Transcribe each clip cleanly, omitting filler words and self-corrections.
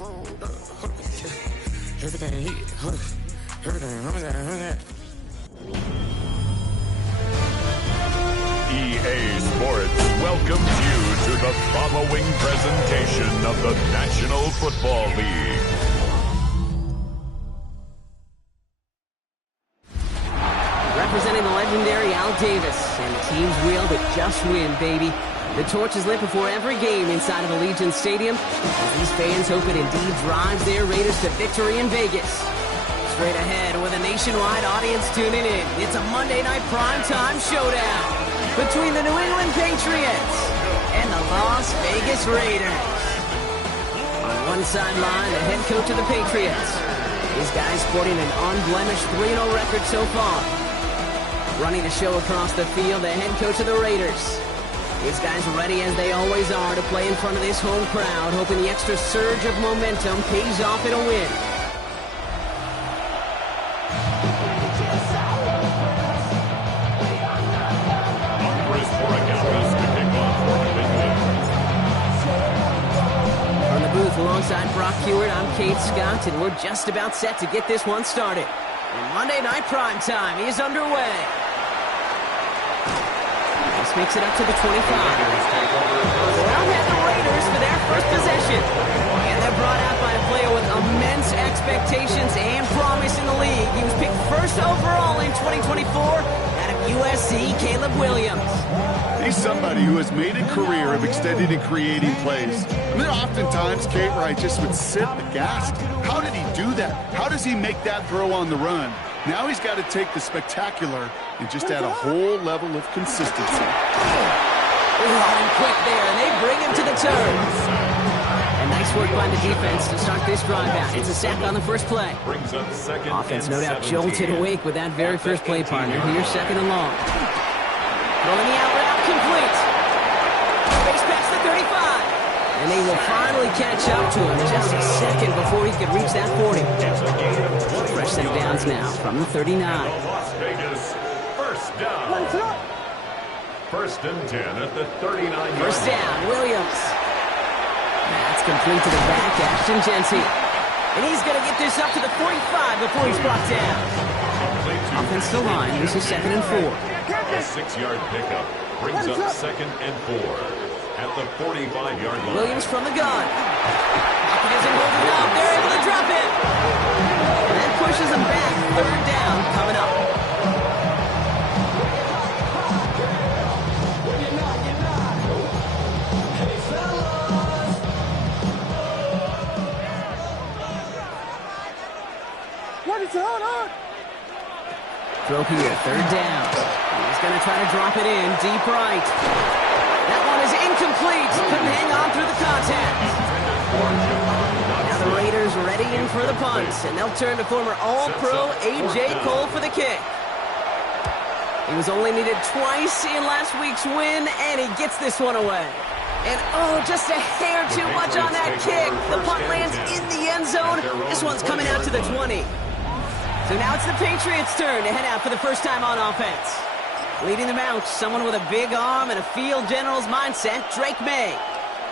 EA Sports welcomes you to the following presentation of the National Football League. Representing the legendary Al Davis and the team's wheel to just win, baby. The torch is lit before every game inside of Allegiant Stadium as these fans hope it indeed drives their Raiders to victory in Vegas. Straight ahead with a nationwide audience tuning in, it's a Monday night primetime showdown between the New England Patriots and the Las Vegas Raiders. On one sideline, the head coach of the Patriots. These guys sporting an unblemished 3-0 record so far. Running the show across the field, the head coach of the Raiders. These guys ready as they always are to play in front of this home crowd, hoping the extra surge of momentum pays off in a win. From the booth alongside Brock Hewitt, I'm Kate Scott, and we're just about set to get this one started. And Monday Night Primetime is underway. This makes it up to the 25. They'll have the Raiders for their first possession. And they're brought out by a player with immense expectations and promise in the league. He was picked first overall in 2024 out of USC, Caleb Williams. He's somebody who has made a career of extending and creating plays. I mean, oftentimes, Kate, where I just would sit aghast. How did he do that? How does he make that throw on the run? Now he's got to take the spectacular and just add a whole level of consistency. Running quick there, and they bring him to the turn. And nice work by the defense to start this drive out. It's a sack on the first play. Offense no doubt jolted awake with that very first play, partner. Here's second and long. Throwing the out route complete. Face past the 35. And they will finally catch up to him just a second before he could reach that 40. Fresh set of downs now from the 39. Las Vegas, first down. First and 10 at the 39. First down, Williams. That's complete to the back, Ashton Jency. And he's going to get this up to the 45 before he's brought down. Offensive line, this is second and 4. A 6-yard pickup brings up second and 4 at the 45-yard line. Williams from the gun. Pocket isn't holding up. They're able to drop it. And that pushes him back. Third down coming up. What is going on? Throw here, third down. He's going to try to drop it in, deep right. That one is incomplete. Couldn't hang on through the contact. Now the Raiders ready in for the punt, and they'll turn to former All-Pro A.J. Cole for the kick. He was only needed twice in last week's win, and he gets this one away. And oh, just a hair too much on that kick. The punt lands in the end zone. This one's coming out to the 20. So now it's the Patriots' turn to head out for the first time on offense. Leading them out, someone with a big arm and a field general's mindset, Drake May.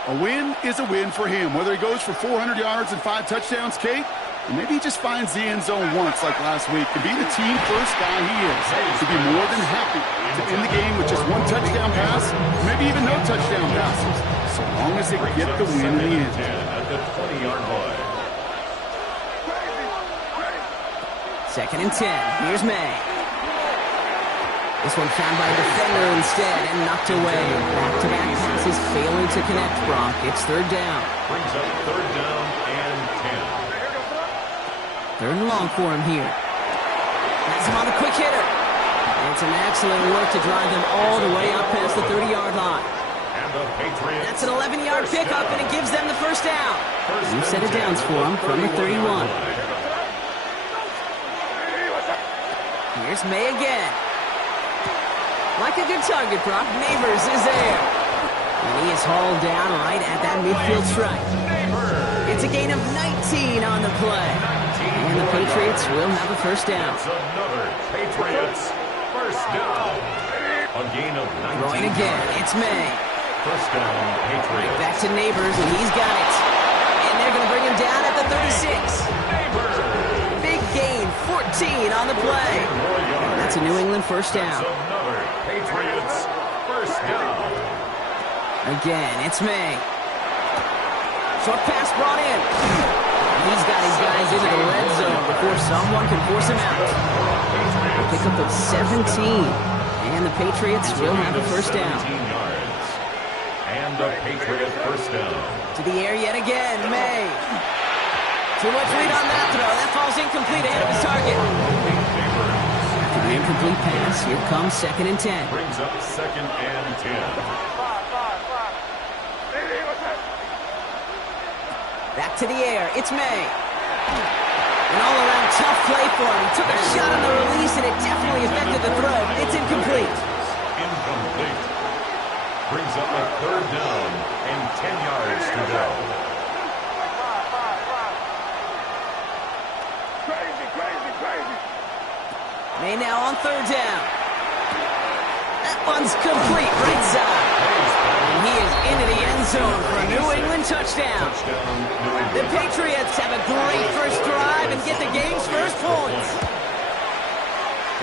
A win is a win for him, whether he goes for 400 yards and 5 touchdowns, Kate, or maybe he just finds the end zone once like last week. To be the team-first guy he is, to be more than happy to end the game with just 1 touchdown pass, maybe even no touchdown passes, so long as they get the win in the end. At the 20-yard line. Second and 10. Here's May. This one found by a defender instead and knocked away. Back-to-back passes failing to connect, Brock. It's third down. Brings up third down and 10. Third and long for him here. Has him on the quick hitter. And it's an excellent work to drive them all the way up past the 30-yard line. And the Patriots. That's an 11-yard pickup, and it gives them the first down. New set of downs for him from the 31. Here's May again. Like a good target, Brock. Neighbors is there. And he is hauled down right at that midfield stripe. It's a gain of 19 on the play. And the Patriots will have a first down. It's another Patriots first down. A gain of 19. Throwing again. It's May. First down, Patriots. Back to Neighbors, and he's got it. And they're going to bring him down first down. That's another Patriots first down. Again, it's May. Short pass brought in. He's got his guys into the red zone before someone can force him out. They'll pick up of 17. And the Patriots will have a first down. And the Patriot first down. To the air yet again, May. Too much lead on that throw. That falls incomplete ahead of his target. After the incomplete pass, here comes 2nd and 10. Brings up 2nd and 10. Back to the air. It's May. An all-around tough play for him. He took a shot on the release, and it definitely affected the throw. It's incomplete. Incomplete. Brings up a 3rd down and 10 yards to go. May now on 3rd down. That one's complete, right side. And he is into the end zone for a New England touchdown. The Patriots have a great first drive and get the game's first points.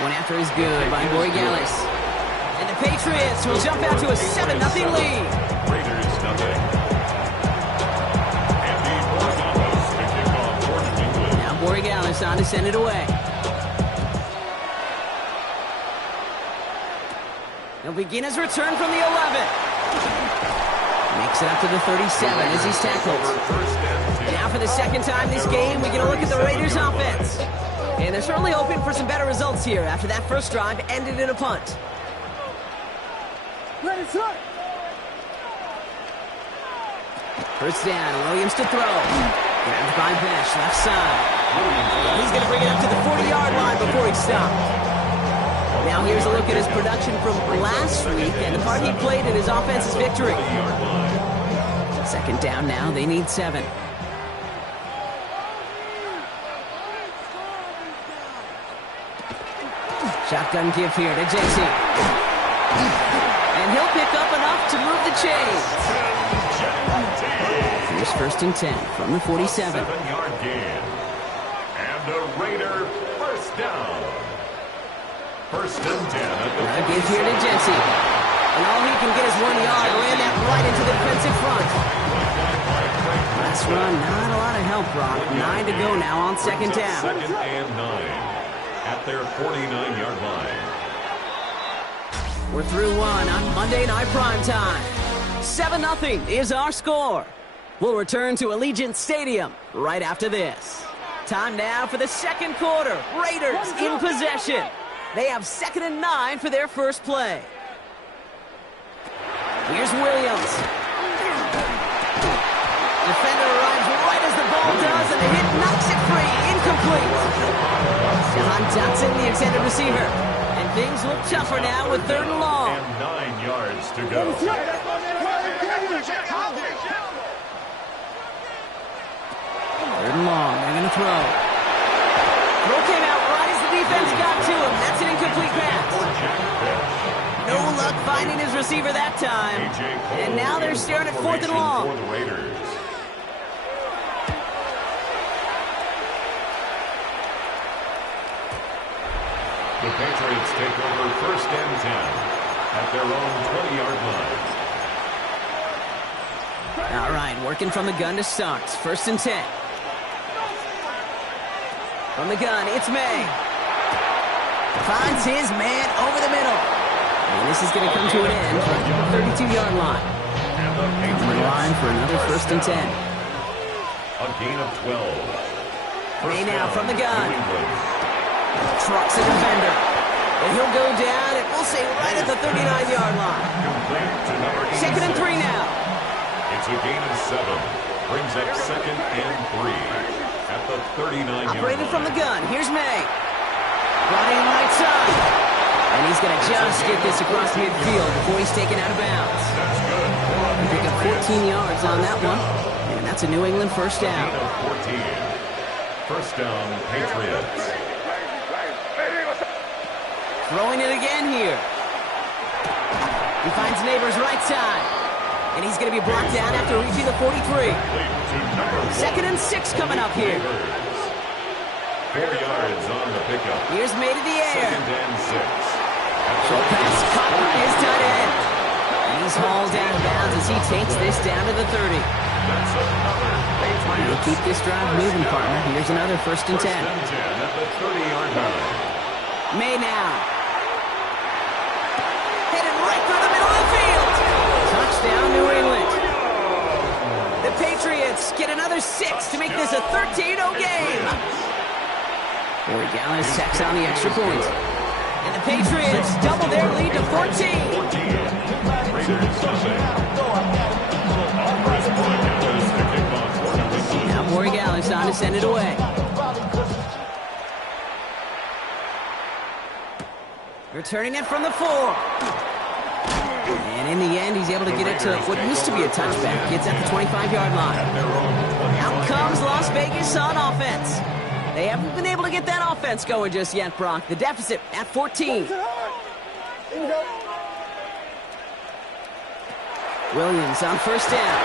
One after is good by Borregales. And the Patriots will jump out to a 7-0 lead. Raiders nothing. Andy Borregales to kick off for New England. Now Borregales on to send it away. He'll begin his return from the 11. Makes it up to the 37 as he's tackled. Now for the 2nd time this game, we get a look at the Raiders' offense. And they're certainly hoping for some better results here after that first drive ended in a punt. First down, Williams to throw. Grabbed by Besh, left side. He's going to bring it up to the 40-yard line before he stopped. Now here's a look at his production from last week and the part he played in his offense's victory. 2nd down now, they need 7. Shotgun give here to JC. And he'll pick up enough to move the chains. Here's 1st and 10 from the 47. 7-yard gain. And a Raider first down. 1st and 10 at the give here to Jesse. And all he can get is 1 yard. Ran that right into the defensive front. Last run, not a lot of help, Brock. 9 to go now on 2nd down. 2nd and 9 at their 49-yard line. We're through 1 on Monday Night Primetime. 7-0 is our score. We'll return to Allegiant Stadium right after this. Time now for the 2nd quarter. Raiders in possession. They have 2nd and 9 for their first play. Here's Williams. Defender arrives right as the ball does, and the hit knocks it free. Incomplete. John Dotson, the extended receiver. And things look tougher now with 3rd and long. And 9 yards to go. 3rd and long. They're going to throw. Throw came out right as the defense got to him. That's an incomplete pass. No luck finding his receiver that time. And now they're staring at 4th and long. For the Raiders. The Patriots take over 1st and 10 at their own 20-yard line. All right, working from the gun to start. 1st and 10. From the gun, it's May. Finds his man over the middle. And this is going to come to an end from the 32-yard line. On the line for another 1st and 10. A gain of 12. May now from the gun. Trucks a defender. And he'll go down, and we'll say right at the 39-yard line. 2nd and 3 now. It's a gain of 7. Brings up 2nd and 3 at the 39-yard line. Operated from the gun. Here's May. Brought in right side. And he's going to just get this across midfield before he's taken out of bounds. That's good. And pick up 14 yards on that one. And that's a New England first down. 14. First down, Patriots. Throwing it again here. He finds Neighbors right side. And he's going to be brought down after reaching the 43. 2nd and 6 coming up here. 4 yards on the pickup. Here's May to the air. 2nd and 6. Short pass caught by his tight end. And he's hauled out of bounds as he takes this down to the 30. That's another Patriots. We'll keep this drive moving, partner. Here's another 1st and 10. First and 10 at the 30-yard line. May now. Headed right through the middle of the field. Touchdown, New England. The Patriots get another 6 to make this a 13-0 game. Corey Gallis tacks on the extra point. And the Patriots double their lead to 14. 14. Raiders nothing. Our first broadcast is to kick off for New England. Now Corey Gallis on to send it away. Returning it from the 4. And in the end, he's able to get it to what used to be a touchback. It's at the 25-yard line. Out comes Las Vegas on offense. They haven't been able to get that offense going just yet, Brock. The deficit at 14. Williams on 1st down.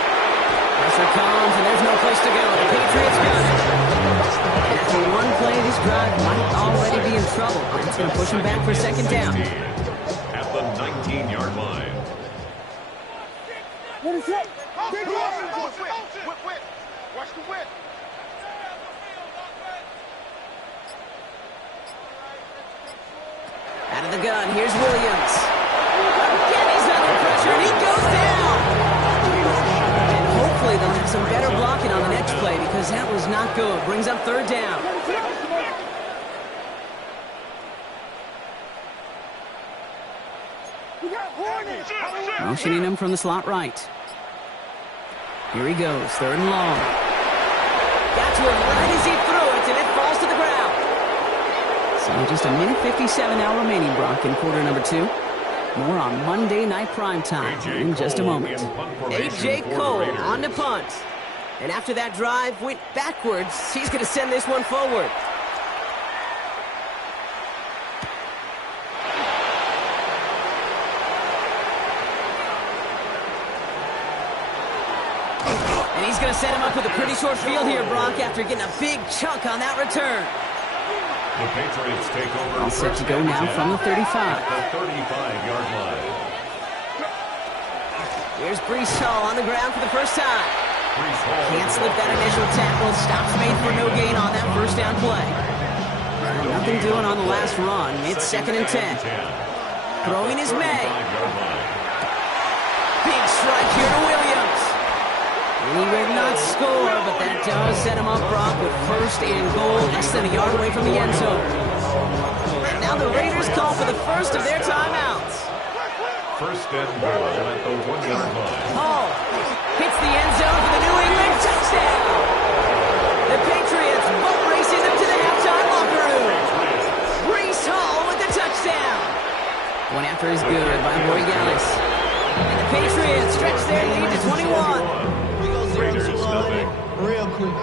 Pressure comes, and there's no place to go. The Patriots got it. And after one play, this drive might already be in trouble. But it's going to push him back for 2nd down. At the 19-yard line. What is it? Watch the whip. Out of the gun, here's Williams. Again, he's under pressure, and he goes down. And hopefully they'll have some better blocking on the next play because that was not good. Brings up 3rd down. Motioning him from the slot right. Here he goes, 3rd and long. Got to him right as he threw it, and it falls to the ground. So just a minute 57 now remaining, Brock, in quarter number 2. More on Monday Night Primetime in just a moment. A.J. Cole on to punt. And after that drive went backwards, he's going to send this one forward. And he's going to set him up with a pretty short field here, Brock, after getting a big chunk on that return. The Patriots take over. All set to go now from the 35. The 35-yard line. Here's Breece Hall on the ground for the first time. Can't slip that initial tackle. Stops made for no gain on that 1st down play. Nothing doing on the last run. It's 2nd and 10. Throwing is May. Big strike here to Williams. And he will not score, but that does set him up, Brock, with 1st and goal, less than a yard away from the end zone. And now the Raiders call for the first of their timeouts. 1st and goal at the 1-yard line. Hall hits the end zone for the New England touchdown. The Patriots boat racing them to the halftime locker room. Breece Hall with the touchdown. One after is good by Corey Gallis. And the Patriots stretch their lead to 21. Raiders nothing. Real quick.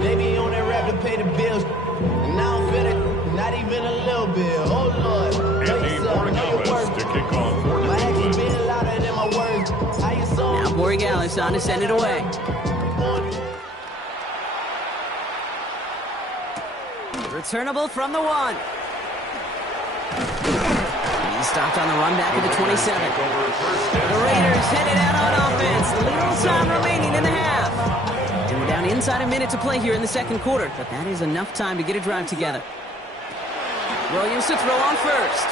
Baby on that rap to pay the bills. And now I'm feeling not even a little bit. Oh, Lord. Andy Morales to kick off for New My actions England. being louder than my words. How you so? Now Corey Gallis on to send it away. Returnable from the 1. He stopped on the run back at the 27. The Raiders headed out on offense. Little time remaining in the half. And we're down inside a minute to play here in the 2nd quarter, but that is enough time to get a drive together. Williams to throw on 1st.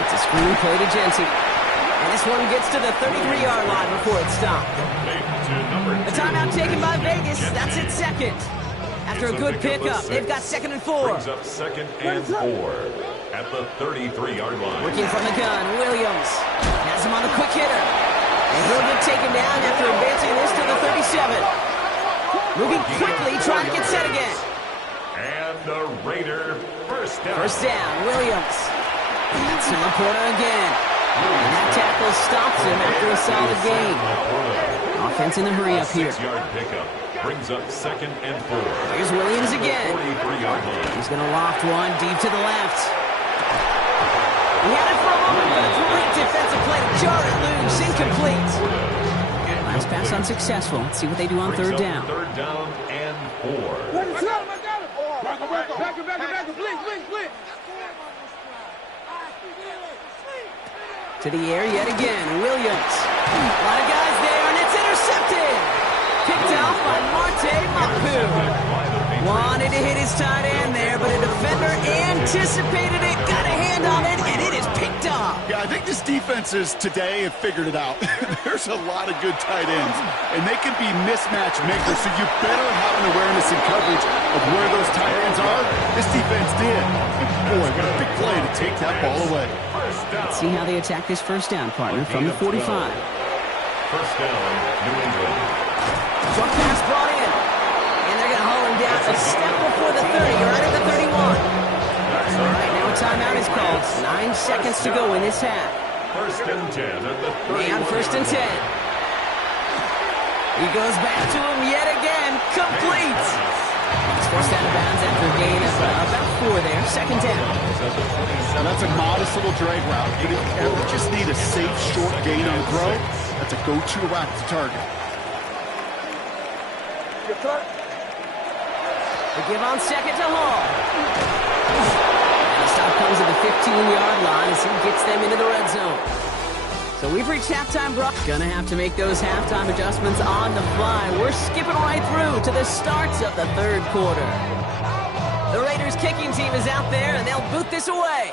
It's a screen play to Genty. And this one gets to the 33-yard line before it's stopped. A timeout taken by Vegas. That's its 2nd. After a good pickup, they've got 2nd and 4. Brings up 2nd and 4 at the 33-yard line. Working from the gun, Williams has him on the quick hitter. And he'll get taken down after advancing this to the 37. Moving quickly, trying to get set again. And the Raider 1st down. 1st down, Williams. That's Laporta again. And that tackle stops him after a solid gain. Offense in the hurry up here. 6-yard pickup brings up 2nd and 4. Here's Williams again. 43-yard line. He's going to loft one deep to the left. He had it for a moment, but a great defensive play to jar it loose. Incomplete. Last pass unsuccessful. Let's see what they do on 3rd down. 3rd down and 4. Back, please. To the air yet again. Williams. A lot of guys there, and it's intercepted. Picked off by Marte Mapu. Wanted to hit his tight end there, but a defender anticipated it, got a hand on it, and it is picked off. Yeah, I think this defense is today have figured it out. There's a lot of good tight ends, and they can be mismatch makers, so you better have an awareness and coverage of where those tight ends are. This defense did. And boy, what a big play to take that ball away. Let's see how they attack this first down, partner, from the 45. First down, New England. Short pass brought in. And they're going to haul him down a step before the 30, right at the 31. All right, now a timeout is called. 9 seconds to go in this half. First and 10 at the 30. And first and 10. He goes back to him yet again. Complete. He's forced out of bounds after a gain of about 4 there. Second down. And that's a modest little drag route. But if you ever just need a safe, short gain on the throw, that's a go-to route to target. The give on second to Hall. And the stop comes at the 15-yard line as he gets them into the red zone. So we've reached halftime, Brock. Gonna have to make those halftime adjustments on the fly. We're skipping right through to the starts of the third quarter. The Raiders kicking team is out there, and they'll boot this away.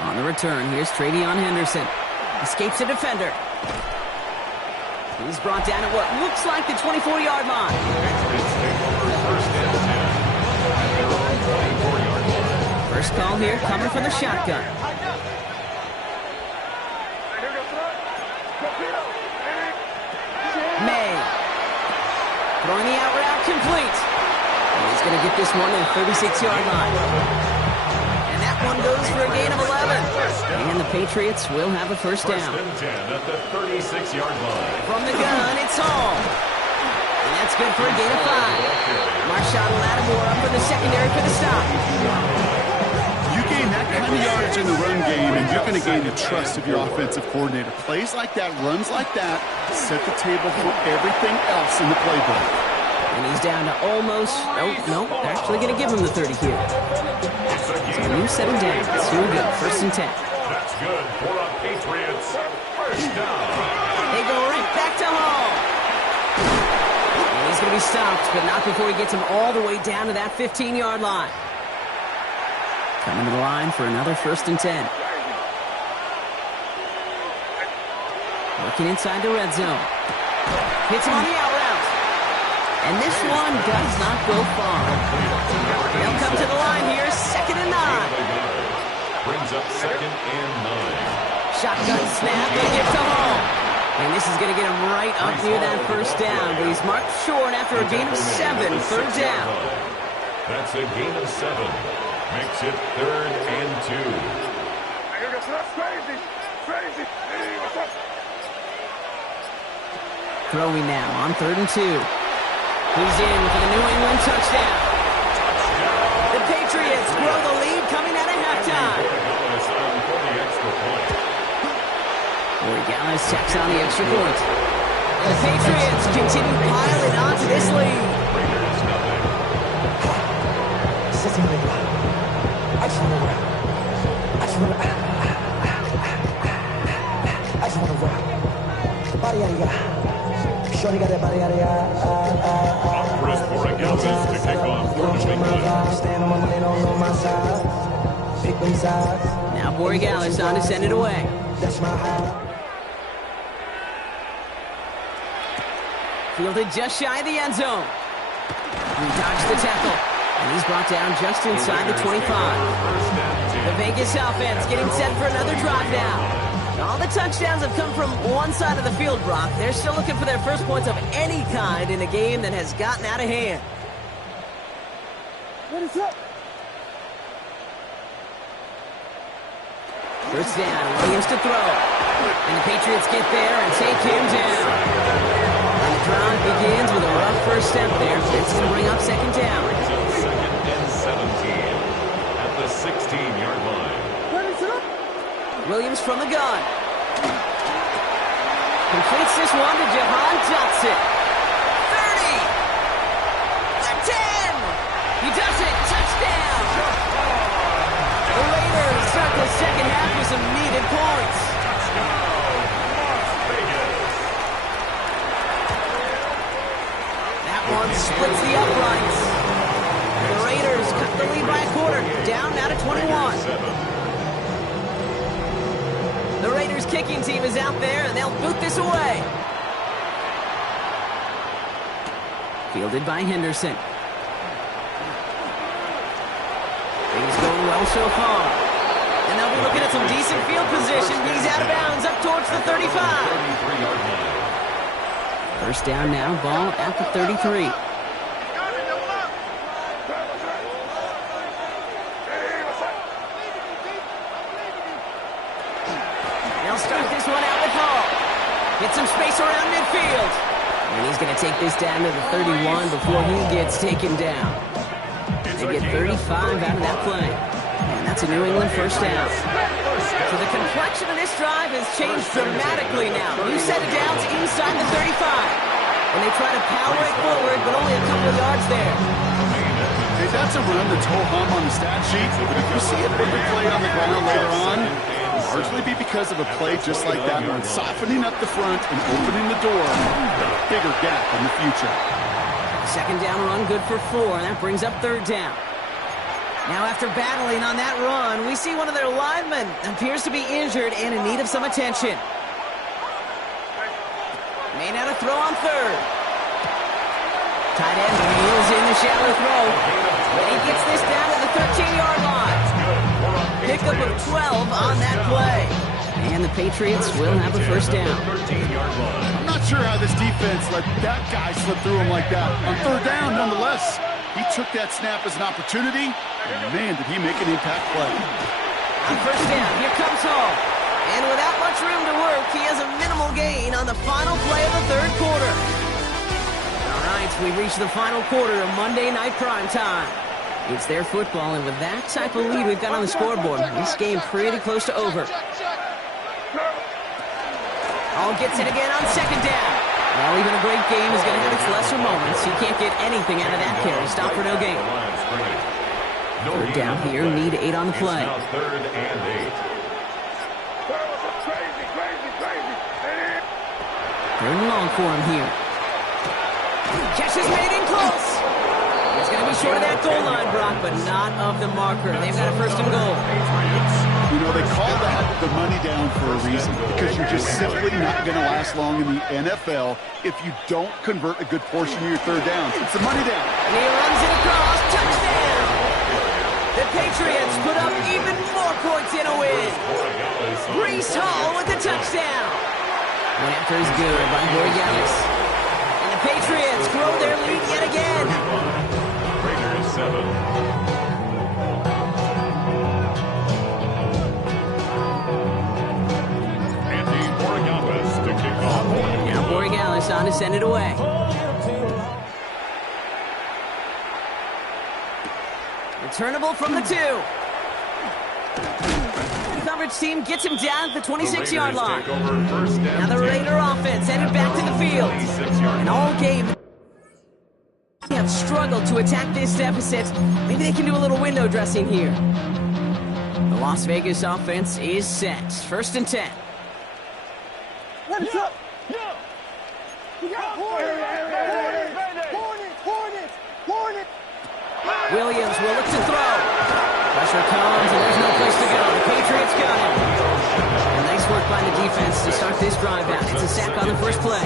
On the return, here's Travion Henderson. Escapes a defender. He's brought down at what looks like the 24-yard line. First call here coming from the shotgun. May. Throwing the out route complete. And he's going to get this one at the 36-yard line. And that one goes for a gain of 11. And the Patriots will have a first down. First and 10 at the 36-yard line. From the gun, it's Hall. And that's good for a gain of 5. Marshawn Lattimore up for the secondary for the stop. You gain that kind of yardage in the run game, and you're going to gain the trust of your offensive coordinator. Plays like that, runs like that, set the table for everything else in the playbook. And he's down to almost, no, they're actually going to give him the 30 here. So new set him down. It's still good. First and 10. That's good for a Patriots first down. They go right back to Hall. And he's going to be stopped, but not before he gets him all the way down to that 15-yard line. Coming to the line for another first and 10. Working inside the red zone. Hits him on the out route. And this one does not go far. They'll come to the line here, second and 9. Brings up second and 9. Shotgun snap, they give to Hall. And this is going to get him right up near that first down. But he's marked short after a gain of 7, third down. That's a gain of 7. Makes it third and 2. Throwing now on third and 2. He's in for the New England touchdown. The Patriots grow the lead coming out of halftime. Borregales checks on the extra point. The Patriots continue piling onto this lead. Chris Borregales to kick off for New England. Now Borregales on to send it away. Fielded just shy of the end zone. He dodged the tackle. And he's brought down just inside the 25. The Vegas offense getting set for another drive now. All the touchdowns have come from one side of the field, Brock. They're still looking for their first points of any kind in a game that has gotten out of hand. What is up? First down, Williams to throw. And the Patriots get there and take him down. And the drive begins with a rough first step there. It's going to bring up second down. Second and 17 at the 16-yard line. What is up? Williams from the gun. Completes this one to Jahan Dotson. 30. The 10. He does it. Touchdown. The Raiders start the second half and splits the uprights. The Raiders cut the lead by a quarter, down now to 21. The Raiders kicking team is out there, and they'll boot this away. Fielded by Henderson. Things going well so far. And they'll be looking at some decent field position. He's out of bounds up towards the 35. First down now, ball at the 33. They'll start this one out with Hall. Get some space around midfield. And he's going to take this down to the 31 before he gets taken down. They get 35 out of that play. And that's a New England first down. So the complexion of this drive has changed dramatically now. New set of downs inside the 35. And they try to power it forward, but only a couple of yards there. Hey, that's a run that's ho-hum on the stat sheet, but if you see a bigger play on the ground later on, it'll largely be because of a play just like that one, softening up the front and opening the door for a bigger gap in the future. Second down run, good for 4, and that brings up third down. Now after battling on that run, we see one of their linemen appears to be injured and in need of some attention. May now to throw on third. Tight end wheels in the shallow throw. And he gets this down to the 13-yard line. Pickup of 12 on that play. And the Patriots will have a first down. I'm not sure how this defense let that guy slip through him like that. On third down, nonetheless, he took that snap as an opportunity, and man, did he make an impact play. On first down, here comes Hall. And without much room to work, he has a minimal gain on the final play of the third quarter. All right, we reach the final quarter of Monday Night Prime Time. It's their football, and with that type of lead we've got on the scoreboard, this game pretty close to over. Hall gets it again on second down. Well, even a great game is going to have its lesser moments. He can't get anything out of that carry. Stop for no gain. Third down here, need 8 on the play. Third and 8. Third and long for him here. Catch is made in close. It's going to be short of that goal line, Brock, but not of the marker. They've got a first and goal. You know, they call that the money down for a reason, because you're just simply not going to last long in the NFL if you don't convert a good portion of your third downs. It's the money down. And he runs it across. Touchdown! The Patriots put up even more points in a win. Breece Hall with the touchdown. Went after his good by Borregales. And the Patriots grow their lead yet again. Raiders 7. Now Borregales on to send it away. Returnable from the 2. The coverage team gets him down at the 26-yard line. Now the Raider offense headed back to the field. And all game, they have struggled to attack this deficit. Maybe they can do a little window dressing here. The Las Vegas offense is set. First and 10. Williams will look to throw. Pressure comes, and there's no place to go. The Patriots got him. And nice work by the defense to start this drive out. It's a sack on the first play.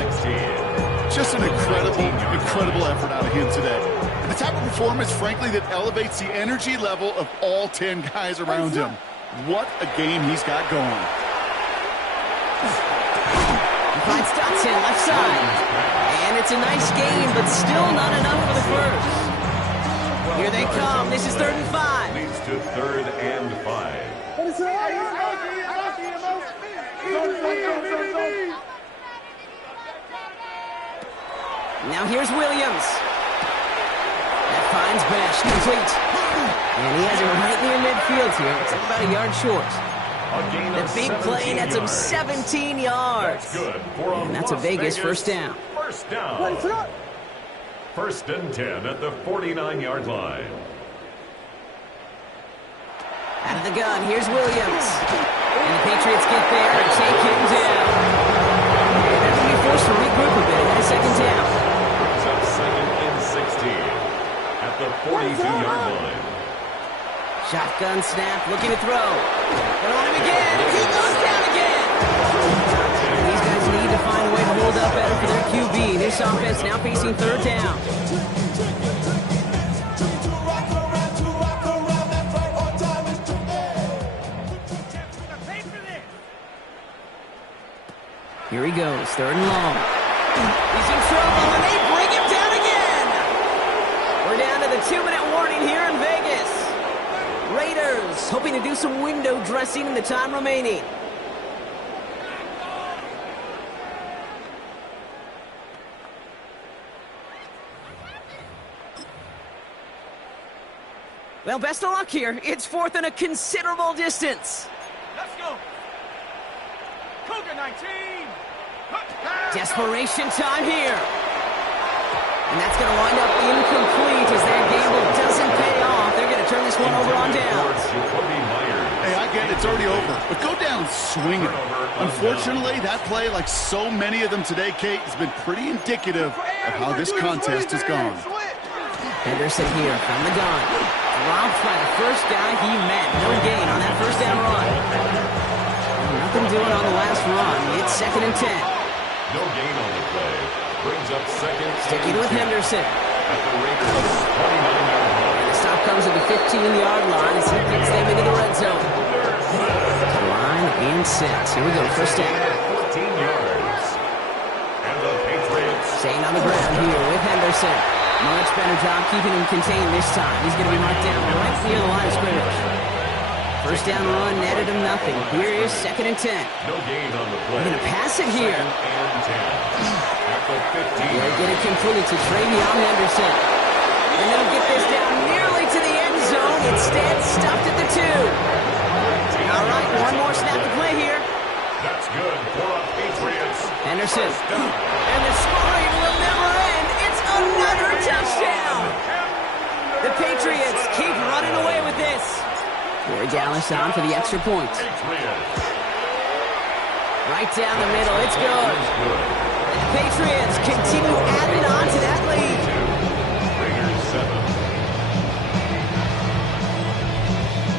Just an incredible effort out of him today. And the type of performance, frankly, that elevates the energy level of all 10 guys around him. What a game he's got going. He finds Dotson left side. And it's a nice game, but still not enough for the first. Here they come. This is 3rd and 5. Leads to 3rd and 5. Now here's Williams. That finds Bash complete. And he has it right near midfield here. It's about a yard short. The big play nets him 17 yards. And that's a Vegas first down. First down. First and 10 at the 49-yard line. Out of the gun, here's Williams. And the Patriots get there and take him down. And they're going to be forced to regroup a bit at a second down. It's up 2nd and 32-yard line. Shotgun snap, looking to throw. And on him again. He goes down again. These guys need to find a way to hold up better for their QB. This offense now facing third down. Here he goes, third and long. He's in trouble, and they bring him down again. We're down to the 2-minute warning here in Vegas. Raiders hoping to do some window dressing in the time remaining. Well, best of luck here. It's fourth and a considerable distance. Let's go. Cougar 19. Desperation time here. And that's going to wind up incomplete as their gamble doesn't pay off. They're going to turn this one over on downs. Hey, I get it. It's already over. But go down swinging. Unfortunately, that play, like so many of them today, Kate, has been pretty indicative of how this contest has gone. Henderson here from the gun. Dropped by the first guy he met. No gain on that first down run. Nothing doing on the last run. It's 2nd and 10. No gain on the play. Brings up second. Sticking with Henderson. At the Raiders' 29-yard line. The stop comes at the 15-yard line as he gets them into the red zone. Line and set. Here we go. First down. 14 yards. And the Patriots Staying on the ground here with Henderson. Much better job keeping him contained this time. He's going to be marked down right near the line of scrimmage. First down run netted him nothing. Here is 2nd and 10. No gain on the play. They're going to pass it here. 2nd and 10. At the 15. They'll get it complete to Travion Henderson. And they'll get this down nearly to the end zone. Instead, stopped at the 2. All right, one more snap to play here. That's good for the Patriots. Henderson. And the scoring will never end. It's another touchdown. The Patriots keep running away with this. Corey Dallas on for the extra point. Patriots. Right down the middle. It's good. And the Patriots continue adding on to that lead. Raiders 7.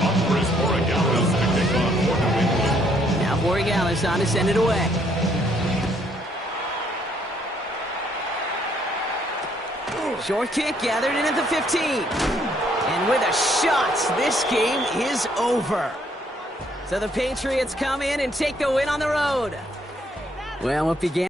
Alvarez Borregales to kick off for New England. Now Borregales on to send it away. Short kick gathered in at the 15. And with a shot, this game is over. So the Patriots come in and take the win on the road. Well, what began